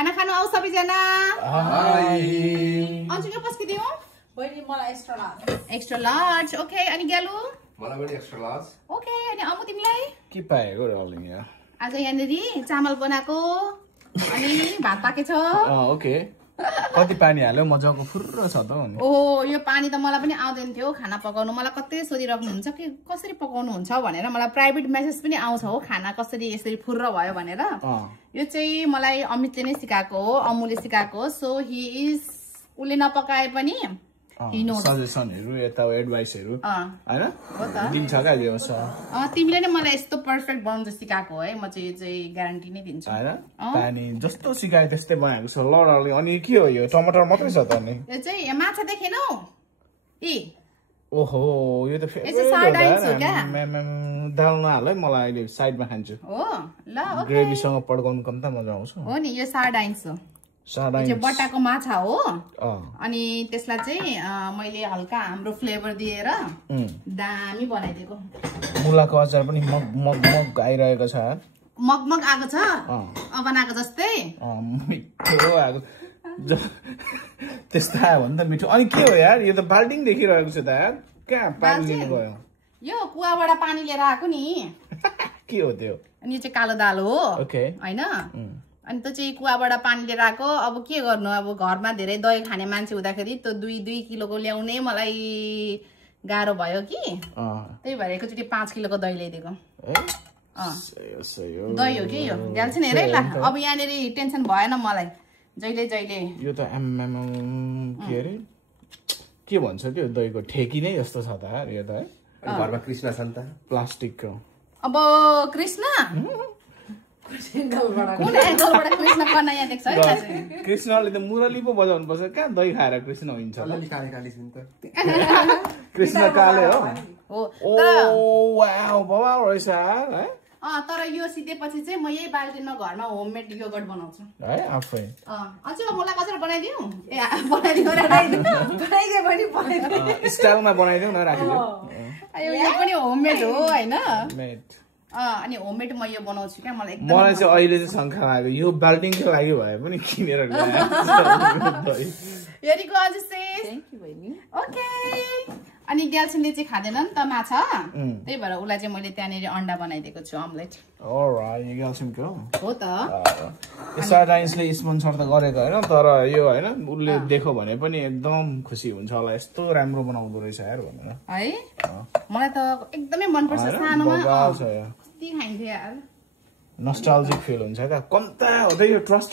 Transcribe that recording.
खाना खानु आऊ सबैजना हाय अन्जु के पस्किदियौ बहिनी मलाई एक्स्ट्रा लार्ज ओके अनि ग्यालु मलाई पनि एक्स्ट्रा लार्ज ओके अनि अमु तिमीलाई के पाएको डार्लिङ यहाँ आज यहाँनेरि चामल बनाएको अनि भात पाकेछ ओके कति पानी हाल्यो मजाको फुर्र छ त अनि ओ यो पानी त मलाई पनि आउँदैन थियो खाना पकाउनु मलाई कतै सोधिराख्नुहुन्छ कि कसरी पकाउनु हुन्छ भनेर मलाई प्राइभेट मेसेज पनि आउँछ हो खाना कसरी यसरी फुर्र भयो भनेर यो चाहिँ मलाई अमितले नै सिकाएको हो अमुले सिकाएको हो सो ही इज उले नपकाए पनि सजेसनहरु यता एडभाइसहरु हैन दिन्छ का यो तिमीले नै मलाई यस्तो पर्फेक्ट बनाउन सिकाएको है म चाहिँ यो चाहिँ ग्यारेन्टी नै दिन्छु हैन पानी जस्तो सिकाए त्यस्तै बनाएको छ लडले अनि के हो यो टमाटर मात्रै छ त अनि यो चाहिँ माछा देखेनौ ए ओहो यो त दाल नहाल है मलाई अहिले साइडमा खान्छु हो ल ओके ग्रेभीसँग पड्काउनु कम्ता मजा आउँछ हो नि यो सार्डाइन्स हो यो बट्टाको माछा हो अनि त्यसलाई चाहिँ मैले हल्का हाम्रो फ्लेभर दिएर दामी बनाइदिएको मुलाको अचार पनि मग मग मग आइरहेको छ मगमग आएको छ बनाएको जस्तै मिठो आएको त्यस्तो आयो भने त मिठो अनि के हो यार यो त बाल्टिङ देखिरहेको छ त यार कहाँ पानी लिनु गयो यो कुवाबाट पानी लिएर आएको नि के हो त्यो अनि यो चाहिँ कालो दाल हो ओके हैन अनि त चाहिँ कुवाबाट पानी लिएर आएको अब के गर्नु अब घरमा धेरै दही खाने मान्छे हुँदाखेरि त 2 किलोको ल्याउने मलाई गाह्रो भयो कि त्यही भएर एकचोटि 5 किलोको दही ल्याइदिएको दही हो कि यो ग्याल्छिन हेरै ल अब यहाँनेरि टेन्सन भएन मलाई जहिले यो त के अरे के भन्छ त्यो दहीको ठेकी नै जस्तो छ त यो त है घरमा कृष्ण छ नि त प्लास्टिकको अब कृष्ण कुन एंगलबाट कृष्ण कर्ण यहाँ देख्छ है कृष्णले त मुरली पो बजाउनु पर्छ कहाँ दही खाएर कृष्ण हुन्छ कृष्ण काले हो ओ वाउ बाबा रहेछ है तर यो सिधेपछि चाहिँ म यही बाल्टिनमा घरमा होममेड योगर्ट बनाउँछु है आफै अझै मलाई कसरी बनाइदिऊ ए बनाइदिऊ बनाइदिए पनि बनाइदिऊ स्टाइलमा बनाइदिऊ न राखिदिऊ यो पनि होममेड हो हैन अनि होममेड म यो बनाउँछु क्या मलाई एकदम मलाई चाहिँ अहिले चाहिँ शंका लाग्यो यो बाल्टिङको लागि भए पनि किनेर यरीको अझ थ्यांक यू बहिनी ओके अनि ग्याल्छिनले चाहिँ खादैन नि त माछा त्यही भएर उलाई चाहिँ मैले त्यहाँनेरि अन्डा बनाइदिएको छु अमलेट अलराइट यो ग्याल्छिनको हो त साइडाइन्सले स्पोन्सर त गरेको हैन तर यो हैन उले देखो भने पनि एकदम खुसी हुन्छ होला यस्तो राम्रो बनाउँदो रहेछ यार भनेर है मलाई त एकदमै मन पर्छ सानोमा कति खाइन्थे यार नस्टाल्जिक फिल हुन्छ क्या कम्ता हुँदै यो ट्रस्ट